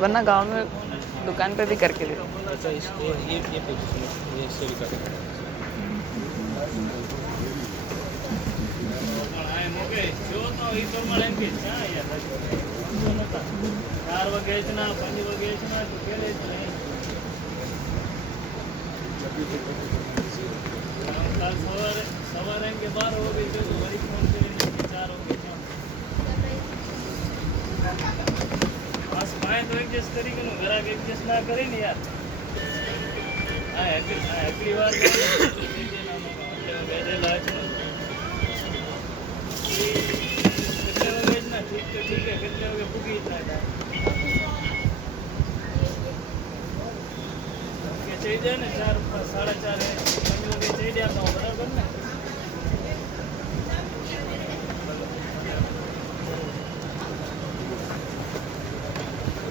वरना गांव में दुकान पे भी करके दे। अच्छा ये पोजीशन ये सेल कर सवार के 12 हो गए तो वही फोन पे 4 हो गए बस पाए तो एडजस्ट करी के घरा के एडजस्ट ना करे ने यार हैप्पी बार भेजे लाच कितने हो गए ना ठीक है कितने हो गए भूखी इतना था के चाहिए ना 4 4:30 है हो गए चाहिए आपको बराबर ना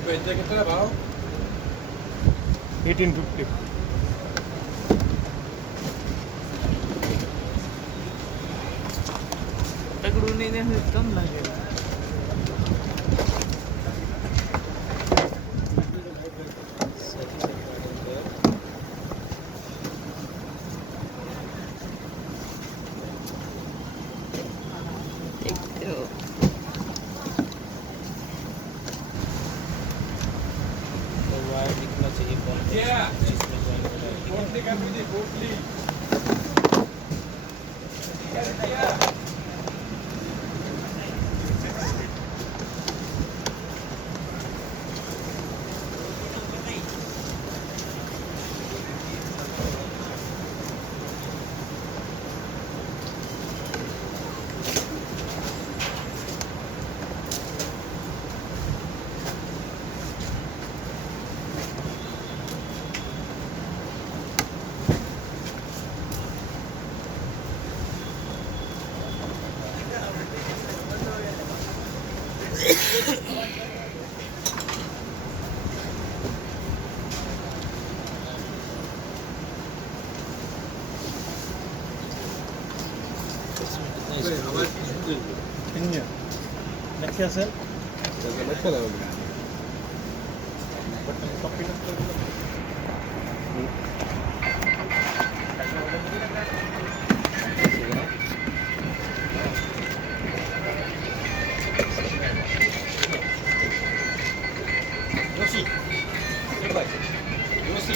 पैसे कितना भाव 1850 तगड़ू नहीं देने कम लगेगा वायर दिखना चाहिए कौन इसमें ज्वाइन हो रहा है बोतली कर दीजिए बोतली इसमें लक्ष्य सर अच्छा लगा जोशी एक बार जोशी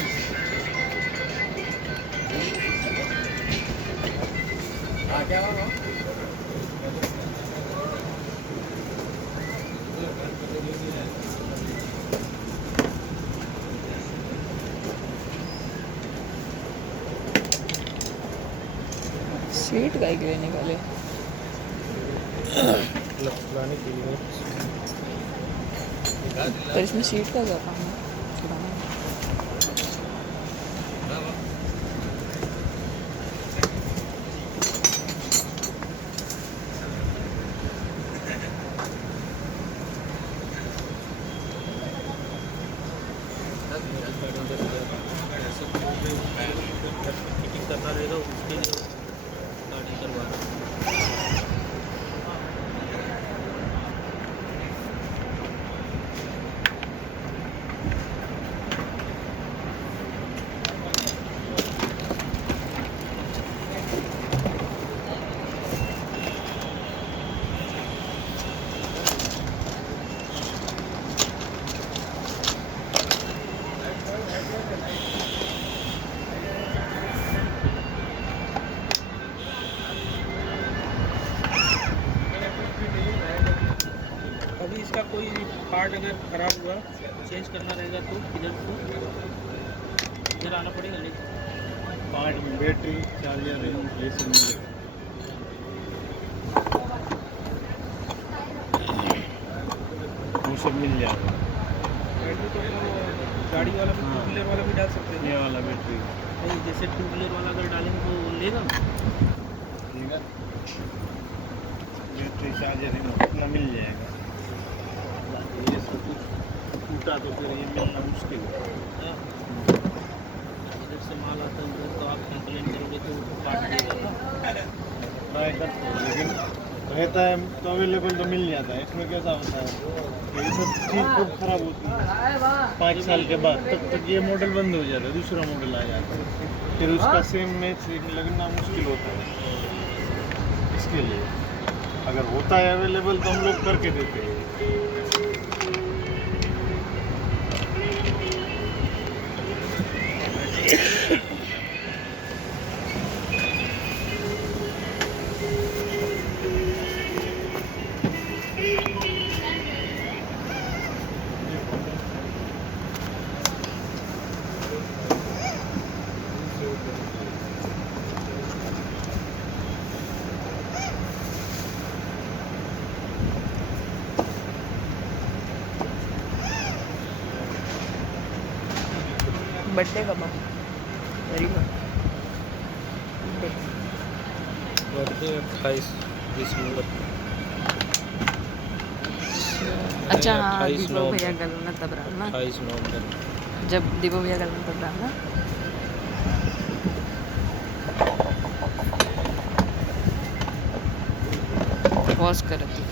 हाँ क्या हुआ स्वीट गाय के लिए निकाले लाने के लिए पर इसमें सीट का क्या काम है फिटिंग करना रहेगा उसके लिए गाड़ी करवा अभी इसका कोई पार्ट अगर खराब हुआ चेंज करना रहेगा तो इधर को इधर आना पड़ेगा नहीं पार्ट में बैटरी चार्जर ये सब मिलेगा वो सब मिल जाएगा बैटरी तो गाड़ी वाला भी टू व्हीलर वाला भी डाल सकते हैं ये वाला बैटरी नहीं जैसे टू व्हीलर वाला अगर डालेंगे तो लेगा ठीक है बैटरी चार्जर है ना उतना मिल जाएगा ये सब कुछ टूटा तो फिर ये मिलना मुश्किल है इधर से माल आता है तो आप कंप्लेन करोगे तो काट देगा ना ट्राई करते हैं लेकिन रहता है तो अवेलेबल तो मिल जाता है। इसमें कैसा होता है ये सब चीज़ खूब खराब होती है 5 साल के बाद, तब तक ये मॉडल बंद हो जाता है, दूसरा मॉडल आ जाता है, फिर उसका सेम मैच लगना मुश्किल होता है। इसके लिए अगर होता है अवेलेबल तो हम लोग करके देते हैं। बर्थडे कब है? Very good. बर्थडे 28 दिसंबर। अच्छा हाँ 28 दीपक नवंबर। भैया गल में तब रहा ना, 28 नवंबर। जब दीपक भैया गल में तब रहा ना। पॉज कर थी।